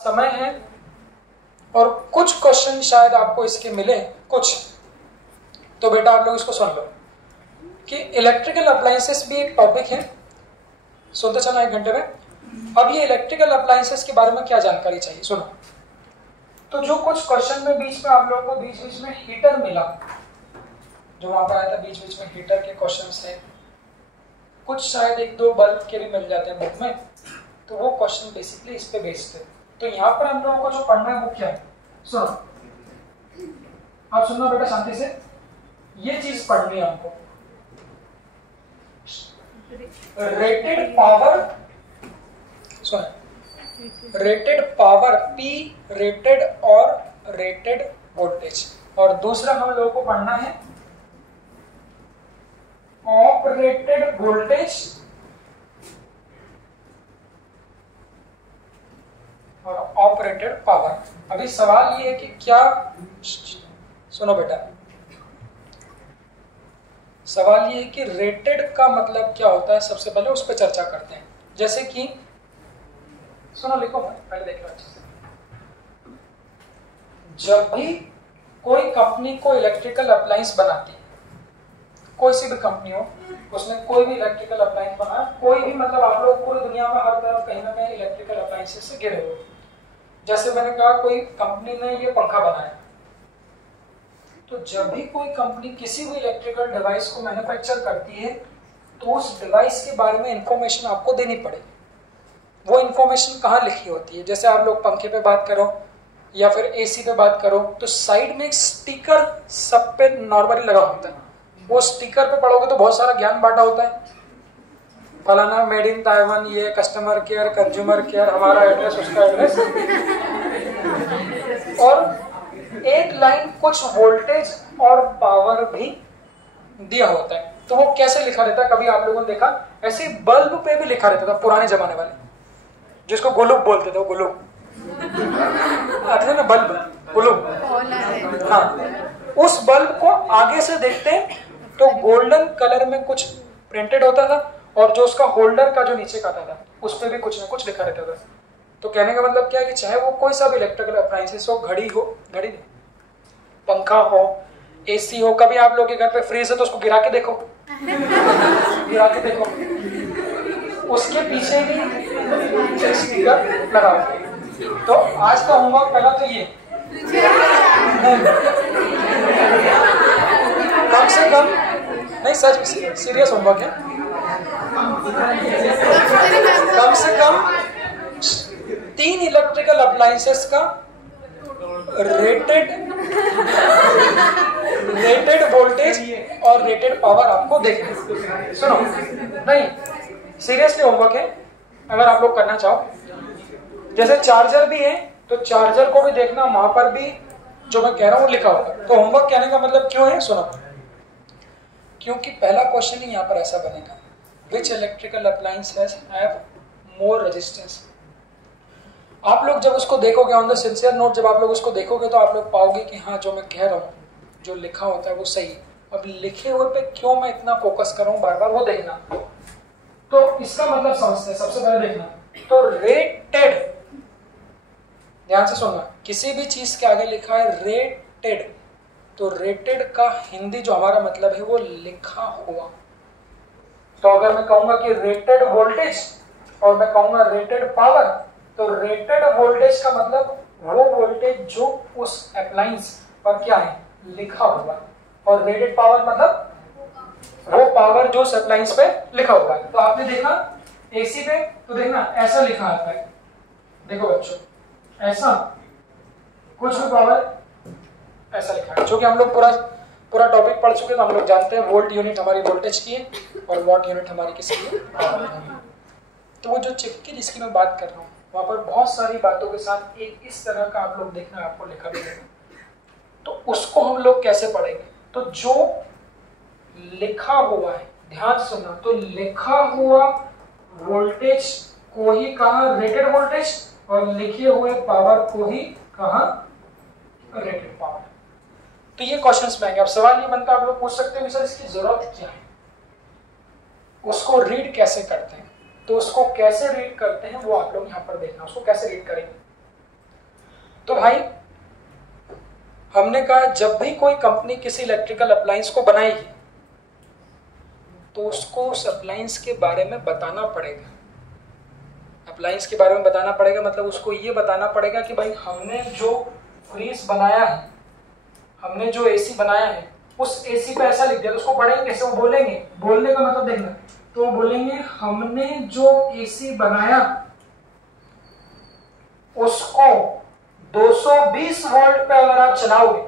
समय है और कुछ क्वेश्चन शायद आपको इसके मिले कुछ, तो बेटा आप लोग इसको सुन लो कि इलेक्ट्रिकल अप्लायंसेस भी एक टॉपिक है, सुनते चलना 1 घंटे में। अब ये इलेक्ट्रिकल अप्लायंसेस के बारे में क्या जानकारी चाहिए सुनो। तो जो कुछ क्वेश्चन में बीच में आप लोगों को बीच में हीटर मिला, जो वहां पर आया था बीच में हीटर के क्वेश्चंस थे, कुछ शायद 1-2 बल्ब के भी मिल जाते हैं बुक में, तो वो क्वेश्चन बेसिकली इस पे बेस्ड है। तो यहाँ पर हम लोगों को जो पढ़ना है वो क्या है सुनो, आप सुनना बेटा शांति से, ये चीज पढ़नी है हमको। रेटेड पावर, सुनो, रेटेड पावर P, रेटेड और रेटेड वोल्टेज, और दूसरा हम लोगों को पढ़ना है ऑपरेटेड वोल्टेज और ऑपरेटेड पावर। अभी सवाल ये है कि क्या, सुनो बेटा, सवाल ये है कि रेटेड का मतलब क्या होता है, सबसे पहले उस पर चर्चा करते हैं। जैसे कि सुनो, लिखो, पहले देख लो अच्छे से। जब भी कोई कंपनी को इलेक्ट्रिकल अप्लायंस बनाती है, कोई सी भी कंपनी हो, उसने कोई भी इलेक्ट्रिकल अप्लायंस बनाया, कोई भी मतलब आप लोग पूरी दुनिया में हर तरफ कहीं ना कहीं इलेक्ट्रिकल अप्लायंसेस से घिरे हुए। जैसे मैंने कहा कोई कंपनी ने ये पंखा बनाया, तो जब भी कोई कंपनी किसी भी इलेक्ट्रिकल डिवाइस को मैन्युफैक्चर करती है, तो उस डिवाइस के बारे में इंफॉर्मेशन आपको देनी पड़ेगी। वो इंफॉर्मेशन कहाँ लिखी होती है? जैसे आप लोग पंखे पे बात करो या फिर एसी पे बात करो, तो साइड में एक स्टिकर सब पे नॉर्मली लगा होता है। वो स्टिकर पे पढ़ोगे तो बहुत सारा ज्ञान बांटा होता है, फलाना मेड इन ताइवान, ये कस्टमर केयर, कंज्यूमर केयर, हमारा एड्रेस, उसका एड्रेस, और एक लाइन कुछ वोल्टेज और पावर भी दिया होता है। तो वो कैसे लिखा रहता है, कभी आप लोगों ने देखा? ऐसे बल्ब पे भी लिखा रहता था, पुराने जमाने वाले, जिसको गुलुब बोलते थे, वो गुलुब आते थे ना, बल्ब गुलुब। हाँ, उस बल्ब को आगे से देखते तो गोल्डन कलर में कुछ प्रिंटेड होता था, और जो उसका होल्डर का जो नीचे का था उस पर भी कुछ ना कुछ लिखा रहता था। तो कहने का मतलब क्या है कि चाहे वो कोई सा भी इलेक्ट्रिकल अप्लायंसेस हो, घड़ी हो, घड़ी नहीं, पंखा हो, एसी हो, कभी आप लोग के घर पे फ्रीज है तो उसको गिरा के देखो, गिरा के देखो, उसके पीछे भी स्टिकर लगा हुआ। तो आज का होमवर्क पहला तो ये, कम से कम नहीं, सच सीरियस होमवर्क है, कम से कम 3 इलेक्ट्रिकल अप्लायंसेस का रेटेड वोल्टेज और रेटेड पावर आपको देखना है। सुनो, नहीं सीरियसली होमवर्क है, अगर आप लोग करना चाहो। जैसे चार्जर भी है, तो चार्जर को भी देखना, वहां पर भी जो मैं कह रहा हूं वो लिखा होगा। तो होमवर्क कहने का मतलब क्यों है, सुनो, क्योंकि पहला क्वेश्चन ही यहाँ पर ऐसा बनेगा, which electrical appliance have more resistance. आप लोग जब उसको देखोगे ऑन द सिंसियर नोट, जब आप लोग उसको देखोगे तो आप लोग पाओगे कि हाँ, जो मैं कह रहा हूँ, जो लिखा होता है वो सही। अब लिखे हुए पे क्यों मैं इतना फोकस कर रहा हूँ बार बार, वो देखना। तो इसका मतलब समझते हैं, सबसे पहले देखना। तो रेटेड, ध्यान से सुनना, किसी भी चीज के आगे लिखा है रेटेड, तो रेटेड का हिंदी जो हमारा मतलब है वो लिखा हुआ। तो अगर मैं कहूंगा कि रेटेड वोल्टेज और मैं कहूंगा रेटेड पावर, तो रेटेड वोल्टेज का मतलब वो वोल्टेज जो उस अप्लायंस पर क्या है, लिखा हुआ, और रेटेड पावर मतलब वो पावर जो उस अप्लायंस पे लिखा हुआ है। तो आपने देखा एसी पे, तो देखना ऐसा लिखा आता है, देखो बच्चों, ऐसा कुछ भी पावर ऐसा लिखा है, जो कि हम लोग पूरा टॉपिक पढ़ चुके, तो हम लोग जानते हैं वोल्ट यूनिट हमारी वोल्टेज की है और वॉट यूनिट हमारी किसकी है, पावर की। तो वो जो चिपकी जिसकी मैं बात कर रहा हूँ, वहां पर बहुत सारी बातों के साथ एक इस तरह का आप लोग देखना, आपको लिखा भी देगा। तो उसको हम लोग कैसे पढ़ेंगे? तो जो लिखा हुआ है, ध्यान सुनना, तो लिखा हुआ वोल्टेज को ही कहा रेटेड वोल्टेज, और लिखे हुए पावर को ही कहा रेटेड पावर। तो ये क्वेश्चंस में आएंगे। अब सवाल ये बनता है, आप लोग पूछ सकते हो सर इसकी जरूरत क्या है, उसको रीड कैसे करते हैं? तो उसको कैसे रीड करते हैं वो आप लोग यहाँ पर देखना। उसको कैसे रीड करेंगे? भाई हमने कहा जब भी कोई कंपनी किसी इलेक्ट्रिकल अप्लायंस को बनाएगी तो उसको उस अप्लायंस के बारे में बताना पड़ेगा। अप्लायंस के बारे में बताना पड़ेगा मतलब उसको ये बताना पड़ेगा कि भाई हमने जो फ्रीज बनाया है, हमने जो एसी बनाया है, उस एसी पे ऐसा लिख दिया। तो उसको पढ़ेंगे कैसे? वो बोलेंगे, बोलने का मतलब देखना, तो वो बोलेंगे हमने जो एसी बनाया उसको 220 वोल्ट पे अगर आप चलाओगे,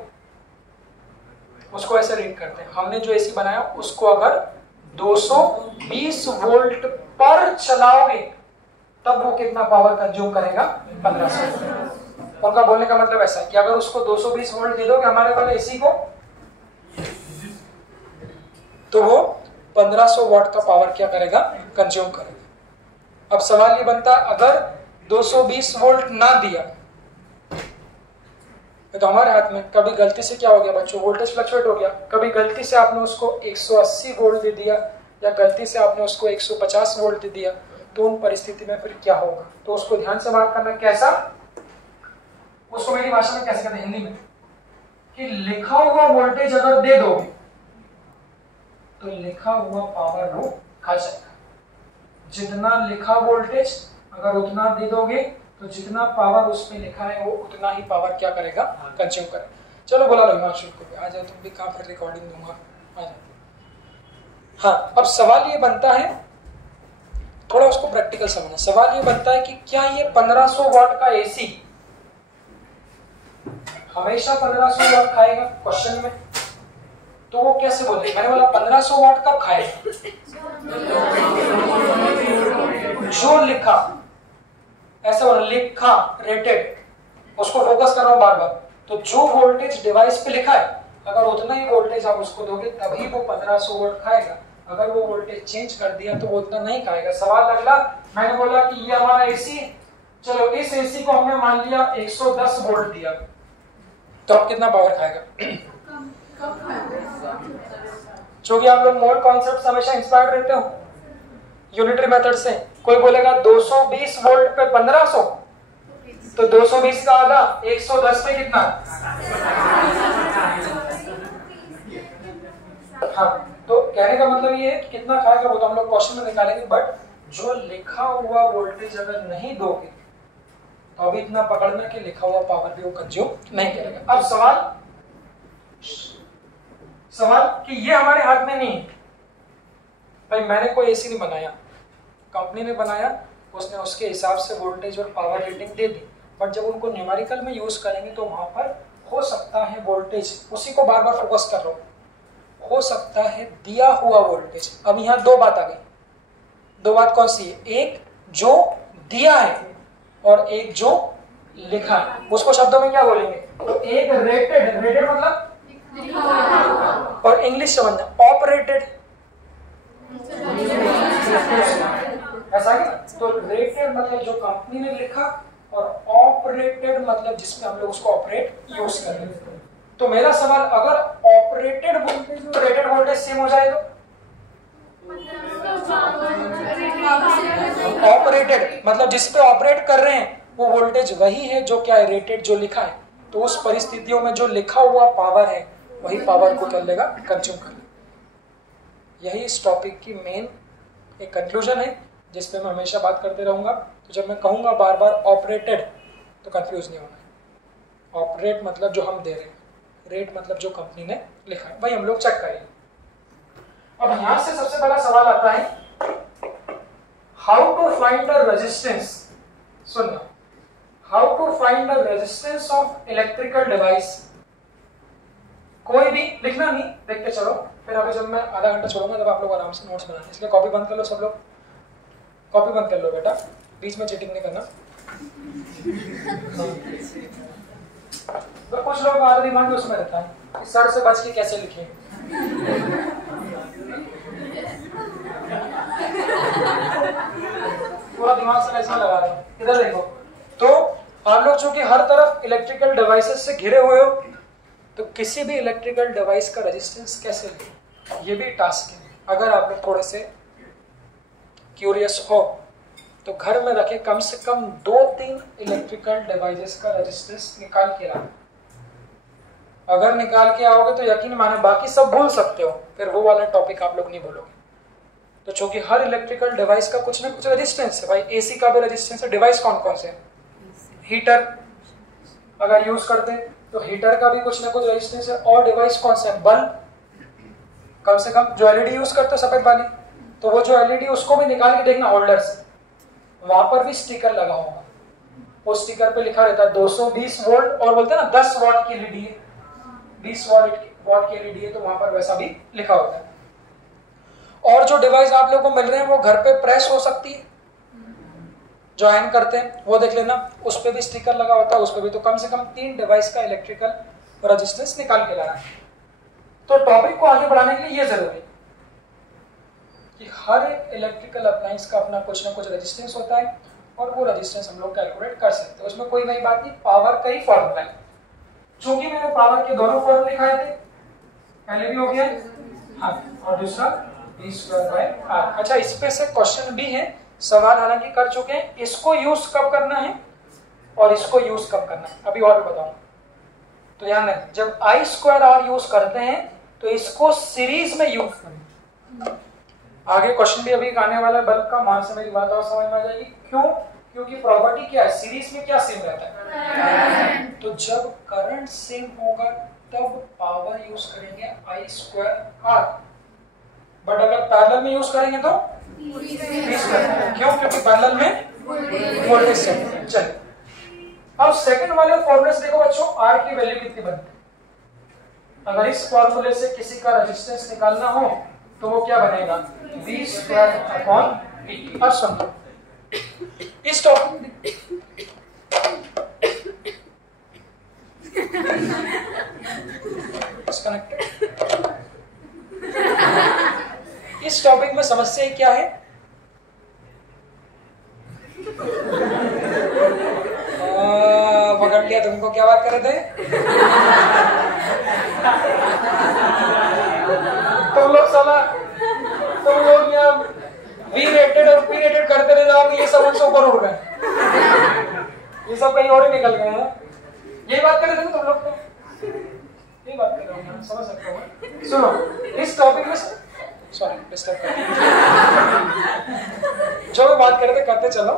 उसको ऐसे रीड करते हैं, हमने जो एसी बनाया उसको अगर 220 वोल्ट पर चलाओगे तब वो कितना पावर कंज्यूम करेगा? 1500। उनका बोलने का मतलब ऐसा है कि अगर उसको 220 वोल्ट दे दोगे हमारे वाले एसी को, तो वो 1500 वाट का पावर क्या करेगा? कंज्यूम करेगा। अब सवाल ये बनता है अगर 220 वोल्ट ना दिया तो हमारे हाथ में कभी गलती से क्या हो गया बच्चों? वोल्टेज फ्लक्चुएट हो गया। कभी गलती से आपने उसको 180 वोल्ट दे दिया या गलती से आपने उसको 150 वोल्ट दे दिया, तो उन परिस्थिति में फिर क्या होगा? तो उसको ध्यान से बात करना। कैसा? उसको मेरी भाषा में कैसे कहते हैं हिंदी में, कि लिखा हुआ वोल्टेज अगर दे दोगे तो लिखा हुआ पावर वो खा जाएगा। जितना लिखा वोल्टेज अगर उतना दे दोगे तो जितना पावर उसमें लिखा है वो उतना ही पावर क्या करेगा? कंज्यूम करेगा। चलो बोला लो हिमांशु को भी, आ जाओ तुम भी, कहाँ फिर रिकॉर्डिंग दूंगा, आ जाओ। हाँ, अब सवाल ये बनता है, थोड़ा उसको प्रैक्टिकल समझना। सवाल ये बनता है कि क्या ये 1500 वाट का एसी हमेशा 1500 वाट खाएगा? क्वेश्चन में तो वो कैसे बोलते? मैंने बोला 1500 वाट कब खाएगा? जो लिखा, ऐसे बोला लिखा, रेटेड, उसको फोकस कर रहा हूं बार बार। तो जो वोल्टेज डिवाइस पे लिखा है अगर उतना ही वोल्टेज आप उसको दोगे तभी वो 1500 वोल्ट खाएगा। अगर वो वोल्टेज चेंज कर दिया तो वो उतना नहीं खाएगा। सवाल अगला, मैंने बोला कि ये हमारा एसी, चलो इस एसी को हमने मान लिया 110 वोल्ट दिया, तो अब कितना पावर खाएगा? क्योंकि आप लोग मोड कॉन्सेप्ट हमेशा इंस्पायर्ड रहते हो यूनिटरी मेथड से। कोई बोलेगा 220 वोल्ट पे 1500, तो 220 का आधा 110 पे कितना? हाँ, तो कहने का मतलब ये है कि कितना खाएगा वो तो हम लोग क्वेश्चन में निकालेंगे, बट जो लिखा हुआ वोल्टेज अगर नहीं दोगे तो अभी इतना पकड़ना कि लिखा हुआ पावर भी वो कंज्यूम नहीं करेगा। अब सवाल कि ये हमारे हाथ में नहीं है। भाई मैंने कोई एसी नहीं बनाया, कंपनी ने बनाया, उसने उसके हिसाब से वोल्टेज और power rating they the, but जब उनको न्यूमेरिकल में यूज करेंगे तो वहां पर हो सकता है वोल्टेज, उसी को बार बार फोकस कर रहा हूं, हो सकता है दिया हुआ वोल्टेज। अब यहाँ दो बात आ गई। दो बात कौन सी है? एक जो दिया है और एक जो लिखा है। उसको शब्दों में क्या बोलेंगे? तो एक रेटेड, रेटेड मतलब, और इंग्लिश समझना, ऑपरेटेड, ऐसा है। तो रेटेड मतलब जो कंपनी ने लिखा और ऑपरेटेड मतलब जिसमें हम लोग उसको ऑपरेट यूज कर रहे हैं। तो मेरा सवाल, अगर ऑपरेटेड वोल्टेज और रेटेड वोल्टेज सेम हो जाए तो? ऑपरेटेड मतलब जिस पे ऑपरेट कर रहे हैं वो वोल्टेज वही है जो क्या है? रेटेड, जो लिखा है। तो उस परिस्थितियों में जो लिखा हुआ पावर है वही पावर को कर लेगा, कंज्यूम कर लेगा। यही इस टॉपिक की मेन एक कंक्लूजन है जिस पे मैं हमेशा बात करते रहूंगा। तो जब मैं कहूंगा बार बार ऑपरेटेड तो कंफ्यूज नहीं होना है। ऑपरेट मतलब जो हम दे रहे हैं, रेट मतलब जो कंपनी ने लिखा है। भाई हम लोग चेक करेंगे। अब यहां से सबसे पहला सवाल आता है, how to find the resistance. सुनना, how to find the resistance of electrical device. कोई भी लिखना नहीं, देखते चलो, फिर अभी जब मैं आधा घंटा छोड़ूंगा तब आप लोग आराम से नोट्स बनाना। इसलिए कॉपी बंद कर लो, सब लोग कॉपी बंद कर लो बेटा, बीच में चीटिंग नहीं करना। तो कुछ लोग आधा दिमाग में उसमें रहता है कि सर से बच के कैसे लिखें। पूरा दिमाग से ऐसा लगा रहे हैं। इधर देखो, तो आप लोग चूंकि हर तरफ इलेक्ट्रिकल डिवाइसेस से घिरे हुए हो, तो किसी भी इलेक्ट्रिकल डिवाइस का रेजिस्टेंस कैसे लें, ये भी टास्क है। अगर आप लोग थोड़े से क्यूरियस हो तो घर में रखे कम से कम 2-3 इलेक्ट्रिकल डिवाइसेस का रेजिस्टेंस निकाल के लाना। अगर निकाल के आओगे तो यकीन माने बाकी सब भूल सकते हो, फिर वो वाला टॉपिक आप लोग नहीं भूलोगे। तो चूंकि हर इलेक्ट्रिकल डिवाइस का कुछ ना कुछ रेजिस्टेंस है, भाई एसी का भी रेजिस्टेंस है। डिवाइस कौन कौन से है? हीटर अगर यूज करते हैं तो हीटर का भी कुछ ना कुछ रेजिस्टेंस है। और डिवाइस कौन सा है? बल्ब, कम से कम जो एलईडी यूज करते हो सफेद वाली, तो वो जो एलईडी उसको भी निकाल के देखना होल्डर से, वहां पर भी स्टिकर लगा होगा। वो स्टिकर पे लिखा रहता है 220 वोल्ट, और बोलते हैं ना 10 वॉट की एलईडी है, 20 वॉट की एलईडी है, तो वहां पर वैसा भी लिखा होता है। और जो डिवाइस आप लोगों को मिल रहे हैं वो घर पे प्रेस हो सकती है, जो आयन करते हैं, वो देख लेना, उस पर भी स्टिकर लगा होता है, उस पर भी। तो कम से कम 3 डिवाइस का इलेक्ट्रिकल रेजिस्टेंस निकाल के लाना है। तो टॉपिक को आगे बढ़ाने के लिए ये जरूरी है कि हर एक इलेक्ट्रिकल अप्लायंस का अपना कुछ ना कुछ रेजिस्टेंस होता है, और वो रेजिस्टेंस हम लोग कैलकुलेट कर सकते हैं। उसमें कोई नई बात नहीं, पावर का ही फॉर्मूला है। चूंकि मैंने पावर के दोनों फॉर्मूले लिखाए थे, पहले भी हो गया हाँ, और दूसरा v²/r। अच्छा, इस पे से क्वेश्चन भी है, सवाल हालांकि कर चुके हैं। इसको यूज कब करना है और इसको यूज कब करना है अभी और भी बताऊंगा। तो ध्यान रखें, जब I²R यूज करते हैं तो इसको सीरीज में यूज करें। आगे क्वेश्चन भी अभी आने वाला है बल्ब का, वहां से मेरी बात और समझ में आ जाएगी। क्यों? क्योंकि प्रॉपर्टी क्या है, सीरीज में क्या सेम रहता है? तो जब करंट सेम होगा तब पावर यूज करेंगे I²R, बट अगर पैरेलल में यूज करेंगे तो v²। क्यों? क्योंकि पैरेलल में वोल्टेज सेम है। चलिए अब सेकंड वाले फॉर्मूले से देखो बच्चों, R की वैल्यू कितनी बनती है। अगर इस फॉर्मूले से किसी का रेजिस्टेंस निकालना हो तो वो क्या बनेगा? v²/T। अब सुनो, इस टॉपिक इस टॉपिक में समस्या क्या है? पकड़ लिया तुमको, क्या बात कर रहे थे? तुम लोग यहाँ वी रेटेड और पी रेटेड करते रहे जाओगे, ये सब उनसे ऊपर उड़ गए, ये सब कहीं और ही निकल गए हैं। यही बात कर रहे थे ना तुम लोग, तो यही बात कर रहे हो, समझ सकते हो। सुनो, इस टॉपिक में सॉरी डिस्टर्ब कर जो मैं बात कर रहे थे करते चलो।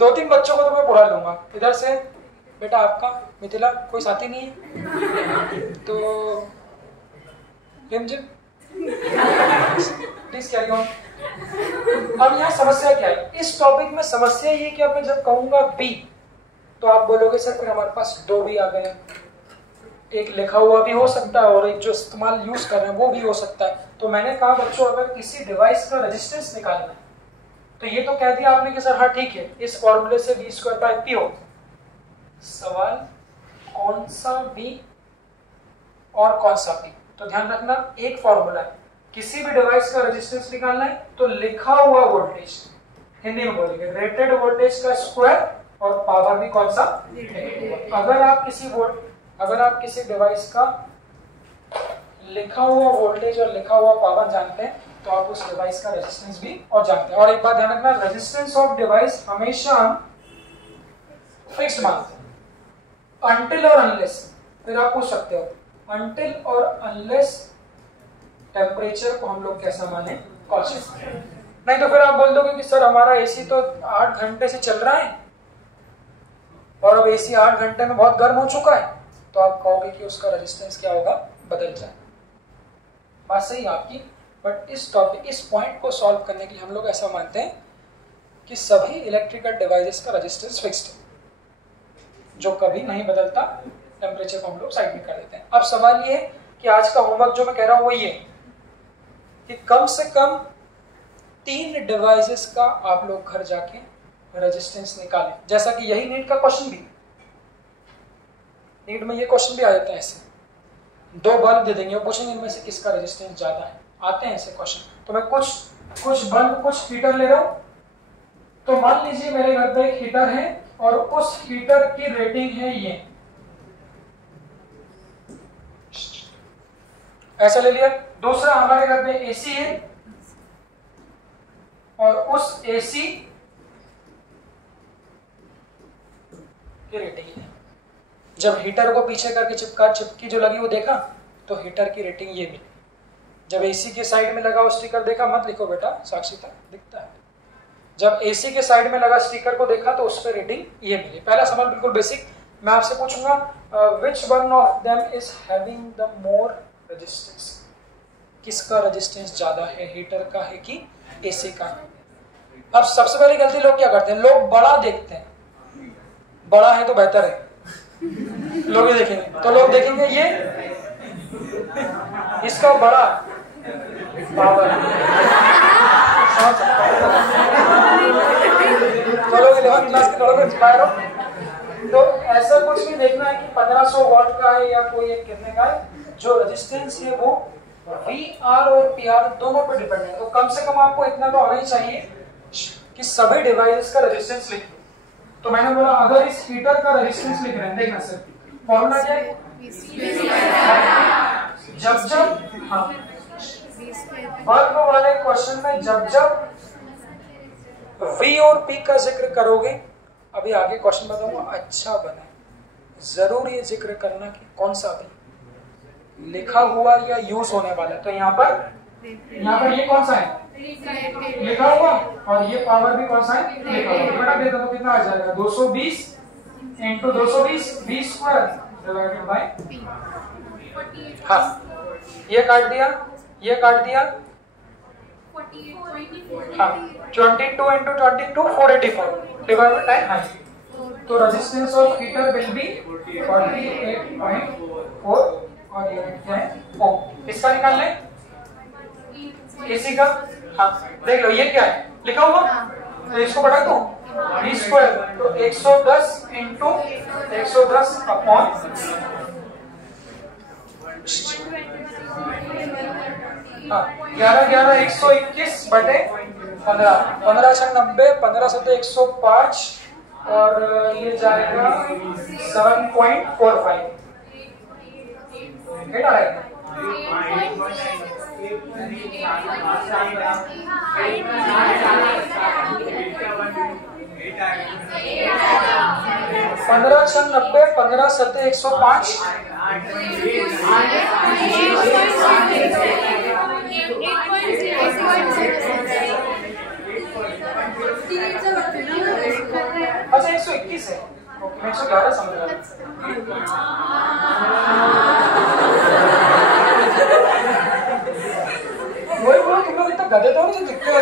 2-3 बच्चों को तो मैं बुला लूंगा इधर से। बेटा आपका मिथिला कोई साथी नहीं है तो रिमझिम प्लीज कैरी ऑन। अब यहाँ समस्या क्या है इस टॉपिक में? समस्या ये कि अब मैं जब कहूंगा बी तो आप बोलोगे सर फिर हमारे पास 2 भी आ गए, एक लिखा हुआ भी हो सकता है और एक जो इस्तेमाल यूज कर रहे हैं वो भी हो सकता है। तो मैंने कहा बच्चों, अगर किसी डिवाइस का रेजिस्टेंस निकालना है तो ये तो कह दिया आपने कि सर हाँ ठीक है, इस फॉर्मूले से v²/P हो। सवाल कौन सा v और कौन सा p? तो ध्यान रखना, एक फॉर्मूला है, किसी भी डिवाइस का रेजिस्टेंस निकालना है तो लिखा हुआ वोल्टेज, हिंदी में बोलेंगे रेटेड वोल्टेज का स्क्वायर, और पावर भी कौन सा? अगर आप किसी डिवाइस का लिखा हुआ वोल्टेज और लिखा हुआ पावर जानते हैं तो आप उस डिवाइस का रेजिस्टेंस भी और जानते हैं। और एक बात ध्यान रखना, रेजिस्टेंस ऑफ डिवाइस हमेशा हम फिक्स्ड मानते हैं अनटिल और अनलेस। फिर आप पूछ सकते हो अनटिल और अनलेस टेम्परेचर को हम लोग कैसा माने? कांस्टेंट। नहीं तो फिर आप बोल दोगे कि सर हमारा एसी तो 8 घंटे से चल रहा है और अब एसी 8 घंटे में बहुत गर्म हो चुका है, तो आप कहोगे कि उसका रेजिस्टेंस क्या होगा? बदल जाए। बात सही है आपकी, बट इस पॉइंट को सॉल्व करने के लिए हम लोग ऐसा मानते हैं कि सभी इलेक्ट्रिकल डिवाइसेस का रेजिस्टेंस फिक्स्ड है, जो कभी नहीं बदलता। टेम्परेचर को हम लोग साइड में कर देते हैं। अब सवाल ये है कि आज का होमवर्क जो मैं कह रहा हूं वो ये कि कम से कम 3 डिवाइसेस का आप लोग घर जाके रेजिस्टेंस निकालें। जैसा कि यही नीट का क्वेश्चन भी, नीट में ये क्वेश्चन भी आ जाता है ऐसे, 2 बल्ब दे देंगे और पूछेंगे इनमें से किसका रेजिस्टेंस ज्यादा है। आते हैं ऐसे क्वेश्चन। तो मैं कुछ बल्ब कुछ हीटर ले रहा हूं। तो मान लीजिए मेरे घर पे एक हीटर है और उस हीटर की रेटिंग है ये, ऐसा ले लिया। दूसरा हमारे घर पे एसी है और उस एसी की रेटिंग है। जब हीटर को पीछे करके चिपकी जो लगी वो देखा तो हीटर की रेटिंग ये मिली। जब एसी के साइड में लगा वो स्टिकर देखा, मत लिखो बेटा, साक्षीता दिखता है। जब एसी के साइड में लगा स्टिकर को देखा तो उस पर रेटिंग ये मिली। पहला सवाल बिल्कुल बेसिक, मैं आपसे पूछूंगा which one of them is having the more resistance, किसका रेजिस्टेंस ज्यादा है, हीटर का है कि एसी का। अब सबसे पहली गलती लोग क्या करते हैं, लोग बड़ा देखते हैं, बड़ा है तो बेहतर है, लोग ये देखेंगे तो लोग देखेंगे ये इसका बड़ा पावर, चलो 11 क्लास के लोगों को इंस्पायर हो। तो ऐसा कुछ भी देखना है कि 1500 वॉट का है या कोई एक कितने का है, जो रेजिस्टेंस है वो VR और PR दोनों पर डिपेंड है। तो कम से कम आपको इतना तो आना ही चाहिए कि सभी डिवाइसेस का रेजिस्टेंस लिख लो। तो मैंने बोला अगर इस हीटर का रेजिस्टेंस लिख रहे हैं, देखना सर फॉर्मूला क्या है, जब बल्ब वाले क्वेश्चन में जब V और P का जिक्र करोगे, अभी आगे क्वेश्चन बताऊंगा, अच्छा बने जरूर ये जिक्र करना कि कौन सा भी लिखा हुआ या यूज होने वाला है। तो यहाँ पर ये कौन सा है लिखा हुआ, और ये पावर भी कौन सा है लिखा हुआ। बेटा दे दो तो कितना आ जाएगा, 220 into 220 V square divided by, हाँ ये काट दिया, ये काट दिया, हाँ 22 इंटू 22 484 डिवाइडेड बाय हाइट। तो resistance of heater will be 48.4 और ये क्या है ओम। इसका निकाल लें एसी का, हाँ देख लो ये क्या है लिखा हुआ, तो इसको बढ़ा दो V स्क्वायर, तो 110 इंटू 110 अपॉन, हाँ 11 121 बटे 15, 15 छः 90, 15 सत्ते 105 और ये जाएगा 7.45। कितना आएगा 15 छः 90, 15 सत्ते 105, अच्छा 121 है, मैं 111 समझ रहा था। वही बोलो तुम लोग इतना गधे तो नहीं दिखते हैं।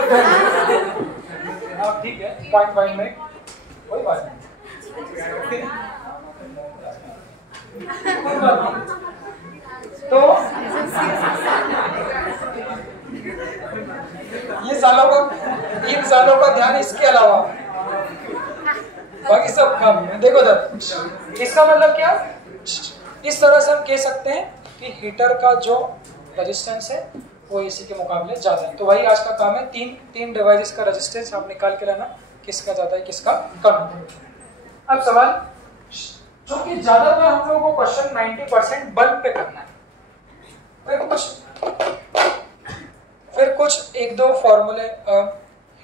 हाँ ठीक है, पॉइंट में कोई बात नहीं, कोई बात नहीं। तो ये सालों का, इन सालों का ध्यान इसके अलावा बाकी सब काम है। देखो जब इसका मतलब क्या, इस तरह से हम कह सकते हैं कि हीटर का जो रेजिस्टेंस है वो एसी के मुकाबले ज्यादा है। तो वही आज का काम है, तीन डिवाइसेस का रेजिस्टेंस आप निकाल के लाना, किसका ज्यादा है किसका कम है। अब सवाल, चूंकि ज्यादातर हम लोगों को क्वेश्चन 90% बल्ब पे करना है, फिर कुछ एक दो फॉर्मूले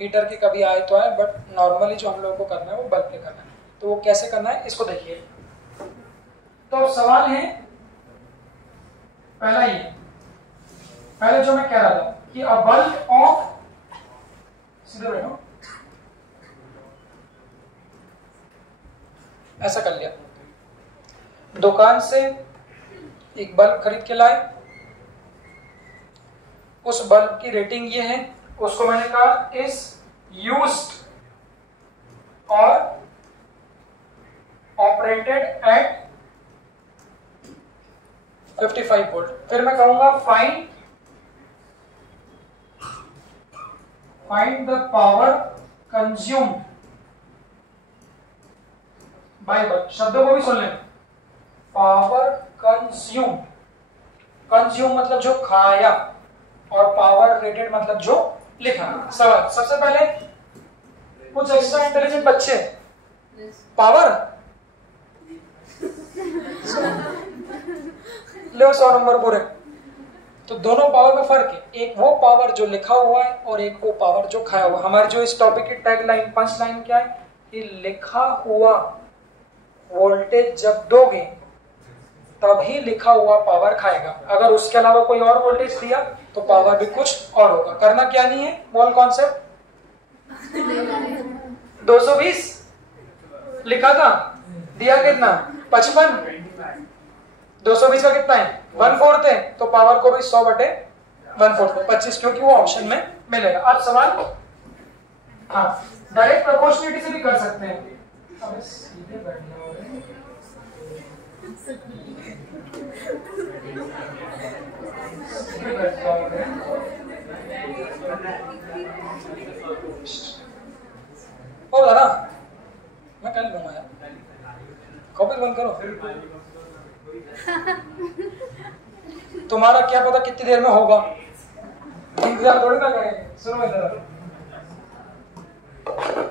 हीटर के कभी आए तो आए, बट नॉर्मली जो हम लोगों को करना है वो बल्ब पे करना है। तो वो कैसे करना है इसको देखिए। तो सवाल है पहला ये, पहले जो मैं कह रहा था कि अ बल्ब ऑफ, सीधे बैठो, ऐसा कर लिया, दुकान से एक बल्ब खरीद के लाए, उस बल्ब की रेटिंग ये है, उसको मैंने कहा इज यूज्ड और ऑपरेटेड एट 55 वोल्ट। फिर मैं कहूंगा find the power consumed by bulb. शब्दों को भी सुन लें, पावर कंज्यूम, कंज्यूम मतलब जो खाया, और पावर रेटेड मतलब जो लिखा। सवाल, सबसे पहले कुछ एक्स्ट्रा इंटेलिजेंट बच्चे, पावर ले 100 नंबर पूरे। तो दोनों पावर में फर्क है, एक वो पावर जो लिखा हुआ है और एक वो पावर जो खाया हुआ। हमारी जो इस टॉपिक की टैग लाइन, पंच लाइन क्या है कि लिखा हुआ वोल्टेज जब दोगे तभी लिखा हुआ पावर खाएगा। अगर उसके अलावा कोई और वोल्टेज दिया तो पावर भी कुछ और होगा। करना क्या नहीं है, मोल कॉन्सेप्ट 220 लिखा था, दिया कितना 55, 220 का कितना है 1/4 है, तो पावर को भी 100/1/4 25, क्योंकि वो ऑप्शन में मिलेगा। अब सवाल, हाँ डायरेक्ट प्रोपोर्शनलिटी से भी कर सकते हैं। अब सीधे बैठना होगा, सीधे बैठ जाओगे, हो दादा मैं कर लूंगा यार, कॉपी बंद करो। तुम्हारा क्या पता कितनी देर में होगा, इंतजार थोड़ी ना करेंगे। सुनो इधर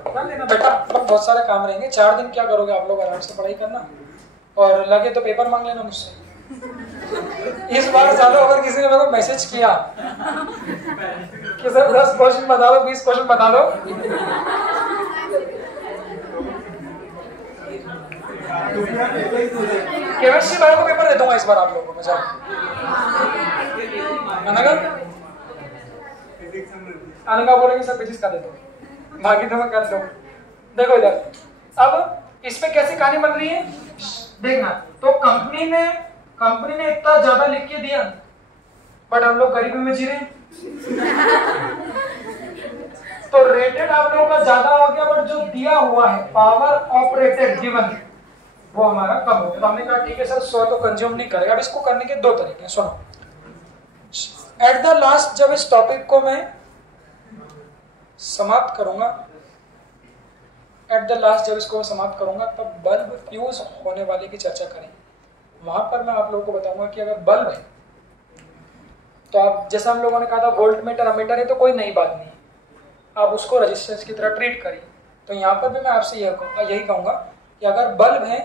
कर लेना बेटा, बहुत सारे काम रहेंगे। 4 दिन क्या करोगे आप लोग, आराम से पढ़ाई करना, और लगे तो पेपर मांग लेना मुझसे। इस बार ज्यादा अगर किसी ने मेरे को मैसेज किया कि सर 10 क्वेश्चन बता दो, 20 क्वेश्चन बता दो, केमिस्ट्री बायो को पेपर दे दूंगा इस बार आप लोगों को। मजा अनका बोलेंगे सर फिजिक्स का दे दो, बाकी तो मैं कर दूं। देखो इधर, अब इस पे कैसी कहानी बन रही है देखना। तो कंपनी ने इतना ज्यादा लिख के दिया, बट हम लोग गरीबी में जी रहे हैं। तो रेटेड आप लोगों का ज्यादा हो गया, बट जो दिया हुआ है पावर ऑपरेटेड गिवन वो हमारा कम हो गया। तो हमने कहा ठीक है सर 100 तो कंज्यूम नहीं करेगा। अब इसको करने के 2 तरीके हैं, सुनो। एट द लास्ट जब इस टॉपिक को मैं समाप्त करूंगा, एट द लास्ट जब इसको समाप्त करूंगा तब बल्ब फ्यूज होने वाले की चर्चा करेंगे। वहां पर मैं आप लोगों को बताऊंगा कि अगर बल्ब है तो आप, जैसा हम लोगों ने कहा था वोल्ट मीटर अमीटर है तो कोई नई बात नहीं, आप उसको रेजिस्टेंस की तरह ट्रीट करिए। तो यहाँ पर भी मैं आपसे यही कहूंगा कि अगर बल्ब है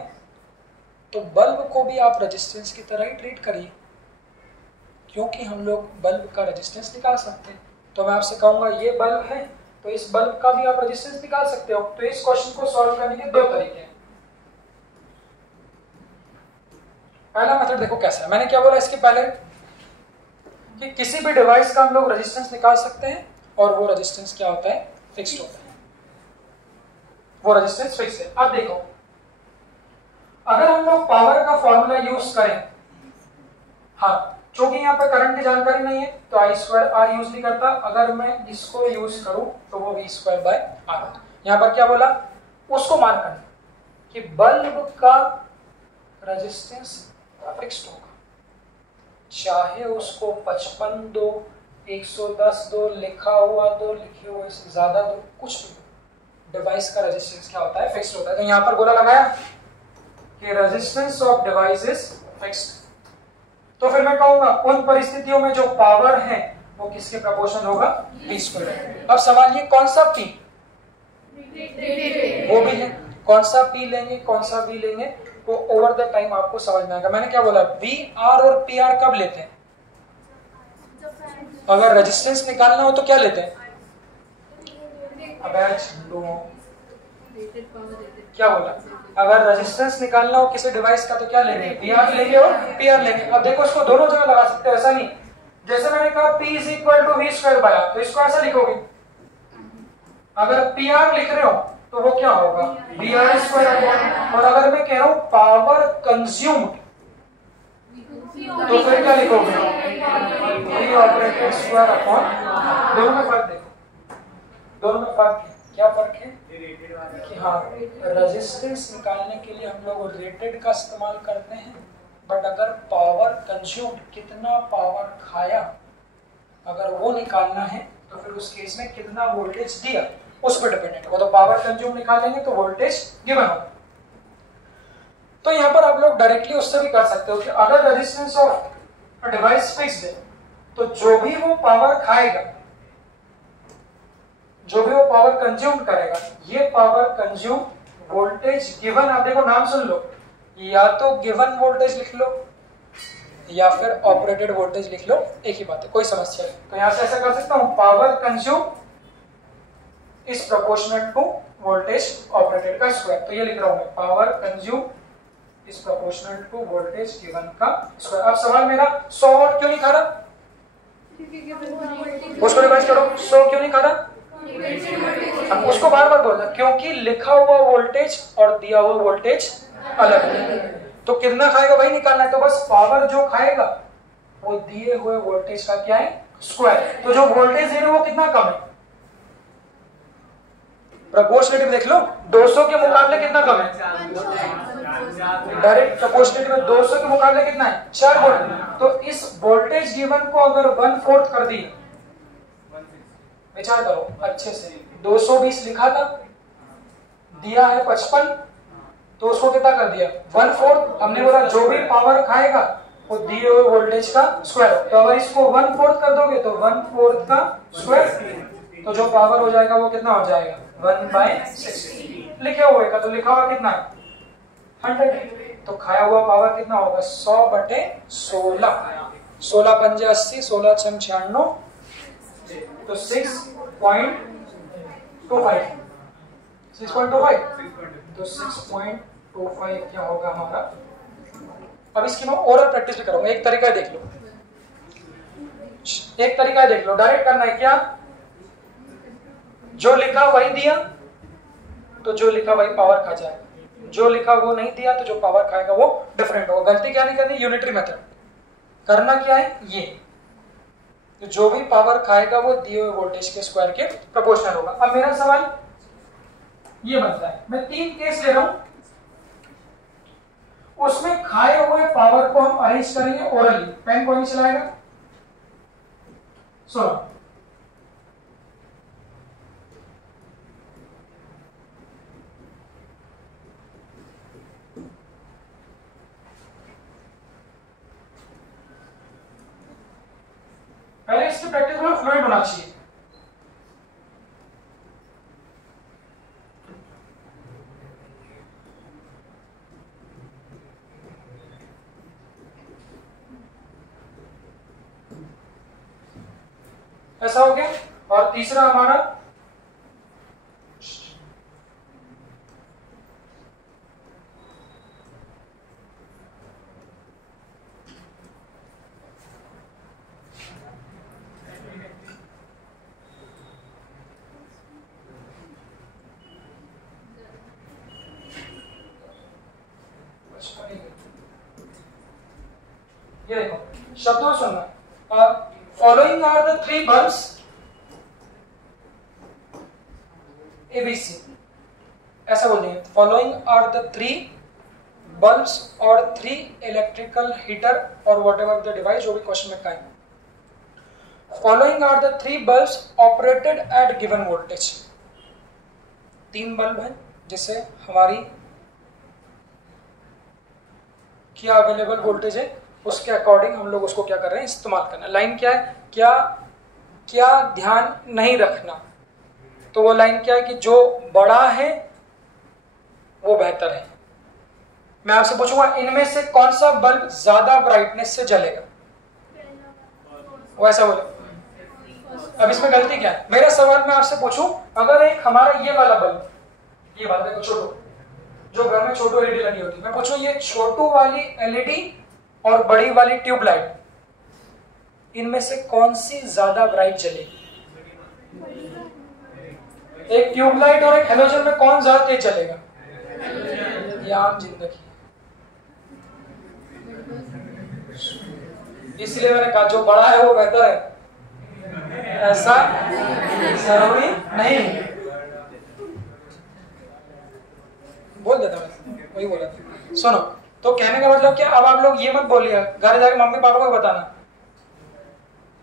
तो बल्ब को भी आप रेजिस्टेंस की तरह ही ट्रीट करिए, क्योंकि हम लोग बल्ब का रेजिस्टेंस निकाल सकते हैं। तो मैं आपसे कहूंगा ये बल्ब है तो इस बल्ब का भी आप रेजिस्टेंस निकाल सकते हो। तो इस क्वेश्चन को सॉल्व करने के 2 तरीके हैं। पहला मेथड देखो कैसा है। मैंने क्या बोला इसके पहले कि किसी भी डिवाइस का हम लोग रेजिस्टेंस निकाल सकते हैं, और वो रेजिस्टेंस क्या होता है, फिक्स्ड होता है। वो रेजिस्टेंस फिक्स है। अब देखो, अगर हम लोग पावर का फॉर्मूला यूज करें, हाँ चूंकि यहाँ पे करंट की जानकारी नहीं है तो I2R यूज नहीं करता। अगर मैं इसको यूज करूं तो वो V²/R। यहाँ पर क्या बोला, उसको मान करना कि बल्ब का रेजिस्टेंस फिक्स्ड होगा, चाहे उसको 55 दो, 110 दो, लिखा हुआ दो, लिखे हुए से ज्यादा दो, कुछ भी दो, डिवाइस का रेजिस्टेंस क्या होता है, फिक्स्ड होता है। तो यहाँ पर गोला लगाया कि resistance of device is fixed. तो फिर मैं कहूंगा उन परिस्थितियों में जो पावर है वो किसके प्रोपोर्शनल होगा, V²। अब सवाल ये कौन सा P, वो भी है, कौन सा P लेंगे कौन सा V लेंगे वो ओवर द टाइम आपको समझ में आएगा। मैंने क्या बोला, VR और PR कब लेते हैं, अगर रेजिस्टेंस निकालना हो तो क्या लेते हैं, क्या बोला, अगर रेजिस्टेंस निकालना हो किसी डिवाइस का तो क्या लेंगे, VR लेंगे और PR लेंगे। अब देखो इसको दोनों जगह लगा सकते हो, ऐसा नहीं जैसे मैंने कहा P = V²/R, तो इसको ऐसा लिखोगे। अगर PR लिख रहे हो तो वो क्या होगा, VR²। और अगर मैं कह रहा हूं पावर कंज्यूम्ड तो फिर क्या लिखोगे, V²/। दोनों में फर्क देखो, दोनों में फर्क है। क्या फर्क है कि हाँ रेजिस्टेंस निकालने के लिए हम लोग रेटेड का इस्तेमाल करते हैं, बट अगर पावर कंज्यूम्ड कितना पावर खाया अगर वो निकालना है तो फिर उस केस में कितना वोल्टेज दिया उस पर डिपेंडेंट होगा। तो पावर कंज्यूम निकालेंगे तो वोल्टेज गिवन होगा। तो यहाँ पर आप लोग डायरेक्टली उससे भी कर सकते हो कि अगर रेजिस्टेंस ऑफ डिवाइस फिक्स्ड है तो जो भी वो पावर खाएगा, जो भी वो पावर कंज्यूम करेगा, ये पावर कंज्यूम वोल्टेज गिवन, आप देखो नाम सुन लो, या तो गिवन वोल्टेज लिख लो या फिर ऑपरेटेड वोल्टेज लिख लो, एक ही बात है, कोई समस्या नहीं। तो यहां से ऐसा कर सकता हूं, power consume is proportional to voltage operated का स्क्वायर। तो ये लिख रहा हूं मैं, power consume is proportional to voltage given का स्क्वायर। अब सवाल मेरा 100 वोल्ट क्यों नहीं खा रहा, उसको रिवाइज करो। 100 क्यों नहीं खा रहा, अब उसको बार बार बोलना, क्योंकि लिखा हुआ वोल्टेज और दिया हुआ वोल्टेज अलग है। तो कितना खाएगा वही निकालना है, तो बस पावर जो खाएगा वो दिए हुए वोल्टेज का क्या है, स्क्वायर। तो जो वोल्टेज दे रहे हो वो कितना कम है, प्रोपोर्शनलिटी देख लो, 200 के मुकाबले कितना कम है, डायरेक्ट प्रोपोर्शनलिटी में 200 के मुकाबले कितना है, 4 वोल्ट। तो इस वोल्टेज गिवन को अगर 1/4 कर दिए, विचार करो अच्छे से, 220 लिखा था, दिया है 55, तो उसको कितना कर दिया 1/4। हमने बोला जो भी पावर खाएगा वो दिए हुए वोल्टेज का स्क्वायर। तो अगर इसको 1/4 कर दोगे तो 1/4 का स्क्वायर, तो जो पावर हो जाएगा वो कितना हो जाएगा 1/60। लिखे हुए का तो लिखा हुआ कितना है 100, तो खाया हुआ पावर कितना होगा 100/16। 16 पंजे 80, 16 छम 96, तो 6.25, 6.25, तो 6.25 क्या होगा हमारा। अब इसकी मैं ओरल प्रैक्टिस भी करूंगा। एक तरीका देख लो, एक तरीका देख लो, डायरेक्ट करना है क्या, जो लिखा वही दिया तो जो लिखा वही पावर खा जाएगा, जो लिखा वो नहीं दिया तो जो पावर खाएगा वो डिफरेंट होगा। गलती क्या नहीं करनी, यूनिटरी मेथड करना क्या है, ये तो जो भी पावर खाएगा वो दिए हुए वोल्टेज के स्क्वायर के प्रोपोर्शनल होगा। अब मेरा सवाल ये बनता है, मैं 3 केस ले रहा हूं, उसमें खाए हुए पावर को हम अरेंज करेंगे ओरली। पेन कौन चलाएगा, सुनो, पहले इसकी प्रैक्टिस में फ्लूइड होना चाहिए। ऐसा हो गया। और तीसरा हमारा ये देखो, शब्दों सुनना, following are the 3 bulbs ABC, ऐसा बोलिए, फॉलोइंग आर द 3 बल्ब्स और 3 इलेक्ट्रिकल हीटर और वॉट एवर द डिवाइस, जो भी क्वेश्चन में कहा है। Following are the 3 bulbs operated at given voltage, 3 bulb है जिससे हमारी क्या अवेलेबल वोल्टेज है उसके अकॉर्डिंग हम लोग उसको क्या कर रहे हैं, इस्तेमाल करना। लाइन क्या है, क्या क्या ध्यान नहीं रखना, तो वो लाइन क्या है कि जो बड़ा है वो बेहतर है। मैं आपसे पूछूंगा इनमें से कौन सा बल्ब ज्यादा ब्राइटनेस से जलेगा, वो ऐसा बोले। अब इसमें गलती क्या है, मेरा सवाल मैं आपसे पूछूं, अगर एक हमारा ये वाला बल्ब, ये वाला देखो छोटू, जो घर में छोटू एलईडी लगी होती है, मैं पूछूं ये छोटू वाली एलईडी और बड़ी वाली ट्यूबलाइट, इनमें से कौन सी ज्यादा ब्राइट जलेगी। एक ट्यूबलाइट और एक हेलोजन में कौन ज्यादा तेज चलेगा, ये आम जिंदगी। इसलिए मैंने कहा जो बड़ा है वो बेहतर है, ऐसा जरूरी नहीं। बोल देता मैं, वही बोला था। सुनो, तो कहने का मतलब क्या, अब आप लोग ये मत बोलिए, घर जाके मम्मी पापा को बताना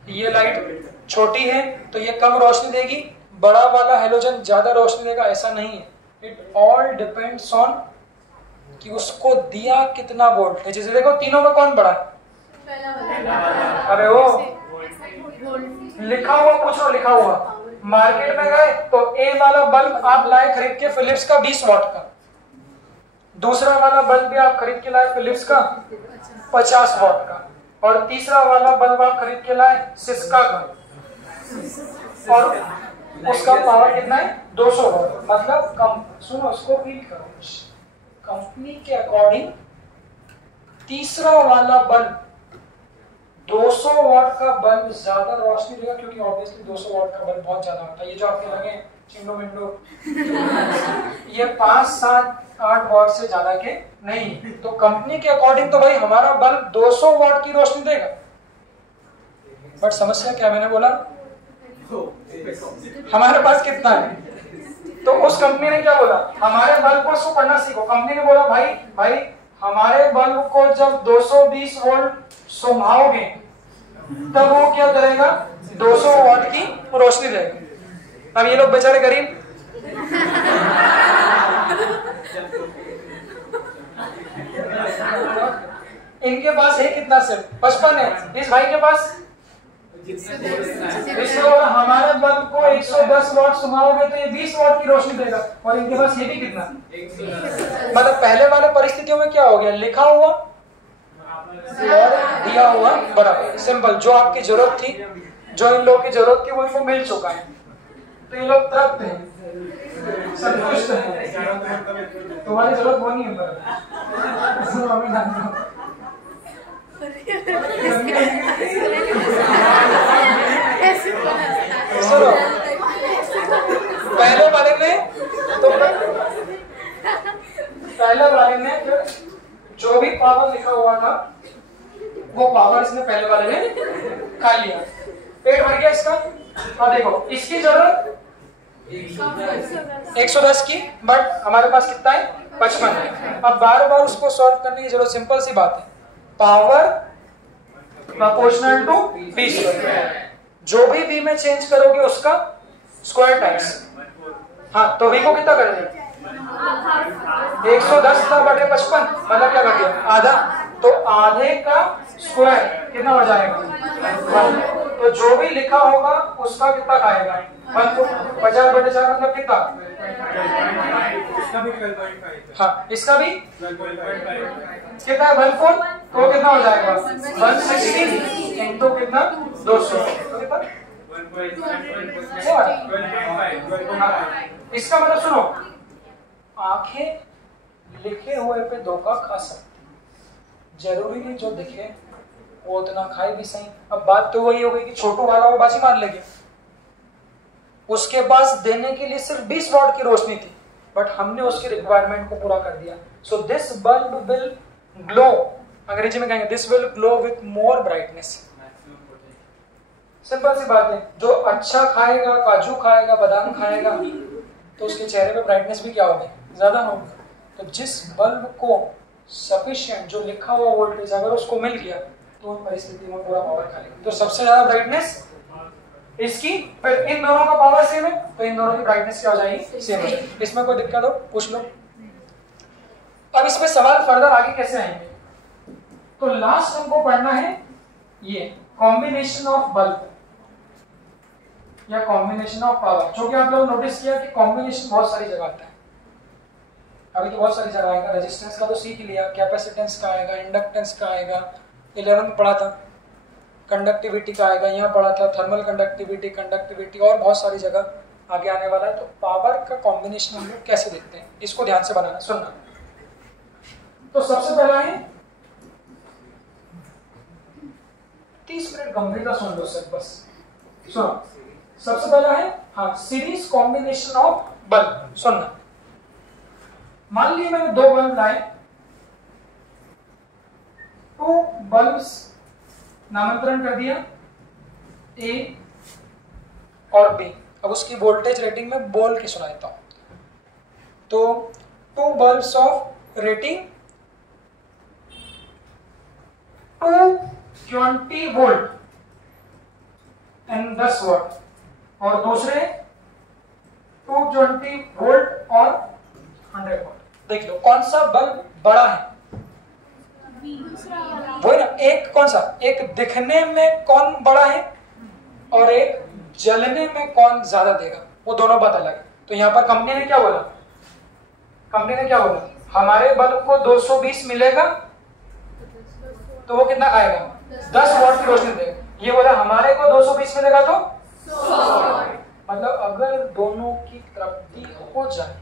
ये लाइट छोटी है तो ये कम रोशनी देगी, बड़ा वाला हेलोजन ज्यादा रोशनी देगा, ऐसा नहीं है। इट ऑल डिपेंड्स ऑन कि उसको दिया कितना वोल्ट है। जैसे देखो तीनों में कौन बड़ा है, अरे वो लिखा हुआ पूछ लो, लिखा हुआ। मार्केट में गए तो ए वाला बल्ब आप लाए खरीद के फिलिप्स का 20 वाट का, दूसरा वाला बल्ब भी आप खरीद के लाए फिलिप्स का 50 वाट का, और तीसरा वाला बल्ब आप खरीद के लाए सिस्का का, और उसका पावर कितना है 200 वाट, मतलब कम। सुनो, उसको फील करो, कंपनी के अकॉर्डिंग तीसरा वाला बल्ब 200 वॉट का बल्ब ज्यादा रोशनी देगा, क्योंकि ऑब्वियसली 200 वॉट का बल्ब बहुत ज्यादा होता है। ये जो आपके लगे चिंडो मिंडो ये 5, 7, 8 वॉट से ज्यादा के नहीं। तो कंपनी के अकॉर्डिंग तो भाई हमारा बल्ब 200 वॉट की रोशनी देगा। बट समस्या क्या, मैंने बोला हमारे पास कितना है। तो उस कंपनी ने क्या बोला, हमारे बल्ब को उसको पढ़ना सीखो। कंपनी ने बोला भाई हमारे बल्ब को जब 220 वोल्ट सुमाओगे तब वो क्या करेगा, 200 वॉट की रोशनी देगा। अब ये लोग बेचारे गरीब इनके पास है कितना, सिर्फ 55 है। इस भाई के पास हमारे बल्ब को 110 वॉट सुमाओगे तो ये 20 वॉट की रोशनी देगा, और इनके पास ये भी कितना, मतलब पहले वाले परिस्थितियों में क्या हो गया, लिखा हुआ और दिया हुआ बराबर, सिंपल। जो आपकी जरूरत थी, जो इन लोगों की जरूरत थी वो इनको मिल चुका है, तो ये लोग तृप्त हैं, संतुष्ट हैं। तुम्हारी जरूरत वो नहीं है सुनो, पहले वाले ने फिर जो भी पावर लिखा हुआ था वो पावर इसने पहले वाले ने खा लिया, पेट भर गया इसका। और देखो इसकी जरूरत 110 की, बट हमारे पास कितना है, 55 है। अब बार बार उसको सॉल्व करने की जरूरत, सिंपल सी बात है, power proportional to B square. जो भी बी में चेंज करोगे उसका स्क्वायर टाइम्स। हाँ, तो बी को कितना कर दें, 110 था बटे 55, मतलब क्या कर दिया, आधा। तो आधे का स्क्वायर कितना हो जाएगा, 1। तो जो भी लिखा होगा उसका कितना खाएगा, 1। तो 50 बटे 4 मतलब कितना, हाँ इसका भी कितना है, 1/4। तो कितना हो जाएगा, 160 इंटू कितना, 200। इसका मतलब सुनो, आंखें लिखे हुए पे धोखा खा सकती, जरूरी नहीं जो दिखे वो उतना खाए भी सही। अब बात तो वही हो गई कि छोटू वाला वो बाजी मार ले गया, उसके पास देने के लिए सिर्फ 20 वॉट की रोशनी थी, बट हमने उसकी रिक्वायरमेंट को पूरा कर दिया। So this bulb will glow, अंग्रेजी में कहेंगे this will glow with more brightness. Simple सी बात है, जो अच्छा खाएगा, काजू खाएगा, बादाम खाएगा, तो उसके चेहरे पे ब्राइटनेस भी क्या होगी, ज्यादा होगी। तो जिस बल्ब को सफिशिएंट जो लिखा हुआ वोल्टेज अगर उसको मिल गया तो उन परिस्थिति में पूरा पावर खा लेगा। तो सबसे ज्यादा ब्राइटनेस इसकी, फिर इन दोनों का पावर सेम है तो इन दोनों की ब्राइटनेस क्या हो जाएगी, सेम है। इसमें कोई दिक्कत हो पूछ लो। अब इसमें सवाल फर्दर आगे कैसे आएंगे, तो लास्ट हमको पढ़ना है ये कॉम्बिनेशन ऑफ बल्ब या कॉम्बिनेशन ऑफ पावर। जो कि आप लोग नोटिस किया कि कॉम्बिनेशन बहुत सारी जगह आता है, अभी तो बहुत सारी जगह आएगा। रेजिस्टेंस का तो सीख लिया, कैपेसिटेंस का आएगा, इंडक्टेंस का आएगा, 11th में पढ़ा था, कंडक्टिविटी का आएगा, यहाँ पढ़ा था थर्मल कंडक्टिविटी और बहुत सारी जगह आगे आने वाला है। तो पावर का कॉम्बिनेशन हम लोग कैसे देखते हैं, इसको ध्यान से बनाना, सुनना। तो सबसे पहला है 30 मिनट गंभीरता सुन लो सर, बस सुनो। सबसे पहला है हाँ सीरीज कॉम्बिनेशन ऑफ बल्ब। सुनना, मान लीजिए मैंने 2 बल्ब लाए, 2 बल्ब्स नामकरण कर दिया ए और बी। अब उसकी वोल्टेज रेटिंग में बोल के सुना देता हूं। तो 2 bulbs of rating 220 volt and 10 what, और दूसरे 220 वोल्ट और 100 वोल्ट। देख लो कौन सा बल्ब बड़ा है, वो ना, एक कौन सा, एक दिखने में कौन बड़ा है और एक जलने में कौन ज्यादा देगा, वो दोनों बात अलग है। तो यहाँ पर कंपनी ने क्या बोला, हमारे बल्ब को 220 मिलेगा तो वो कितना खाएगा, 10 वॉट की रोशनी देगा। ये बोला हमारे को 220 मिलेगा तो 100। मतलब अगर दोनों की तृप्ति हो जाए,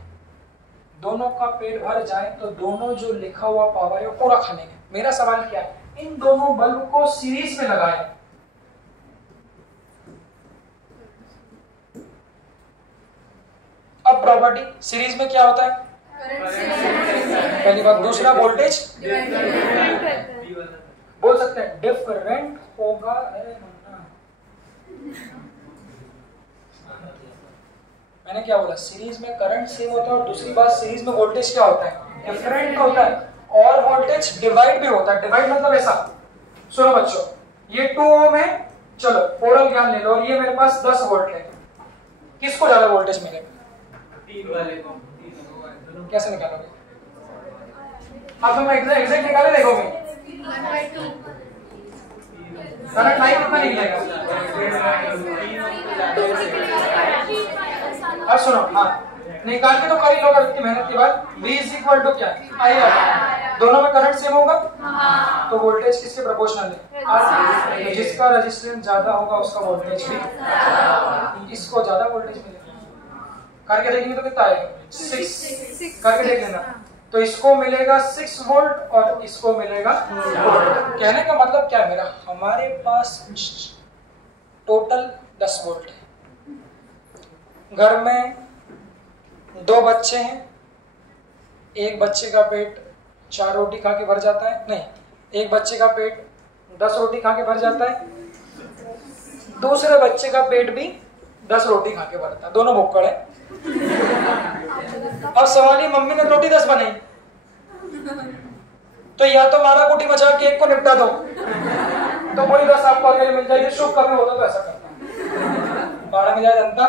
दोनों का पेट भर जाए, तो दोनों जो लिखा हुआ पावर है वो पूरा खा लेंगे। मेरा सवाल क्या है, इन दोनों बल्ब को सीरीज में लगाएं, अब प्रॉपर्टी सीरीज में क्या होता है, पहली बात। दूसरा वोल्टेज बोल सकते हैं डिफरेंट होगा, मैंने क्या बोला, सीरीज में करंट सेम होता है, और दूसरी बात सीरीज में वोल्टेज क्या होता है, डिफरेंट होता है, और वोल्टेज डिवाइड भी होता है। डिवाइड मतलब ऐसा, सुनो बच्चों, ये 2 ओम है, चलो ओरल ज्ञान ले लो, और ये मेरे पास 10 वोल्ट है, किसको ज्यादा वोल्टेज मिलेगा, 3 वाले को कैसे निकालोगे, अब तुम एग्जैक्ट निकाले देखोगे, करंट लाइन कितना निकलेगा, अब सुनो, हाँ निकाल के तो कर ही लोगे इतनी मेहनत के बाद। V इज इक्वल टू क्या है, I, दोनों में करंट सेम होगा, तो वोल्टेज किसके प्रोपोर्शनल है, तो जिसका रेजिस्टेंस ज्यादा होगा उसका वोल्टेज भी, इसको ज्यादा वोल्टेज मिलेगा। करके देखेंगे तो कितना आएगा, 6, करके देख लेना, तो इसको मिलेगा 6 वोल्ट और इसको मिलेगा 4 वोल्ट। कहने का मतलब क्या है मेरा, हमारे पास टोटल 10 वोल्ट है, घर में 2 बच्चे हैं, एक बच्चे का पेट 4 रोटी खा के भर जाता है, नहीं, एक बच्चे का पेट 10 रोटी खा के भर जाता है, दूसरे बच्चे का पेट भी 10 रोटी खा के भरता है, दोनों भुक्कड़ है। अब सवाल ये, मम्मी ने रोटी 10 बनाई, तो या तो मारा कुटी मचा के एक को निपटा दो, तो पूरी 10 आपको अकेले मिल जाएगी। शुभ कभी होता तो ऐसा करता, बाड़ा मिला जनता।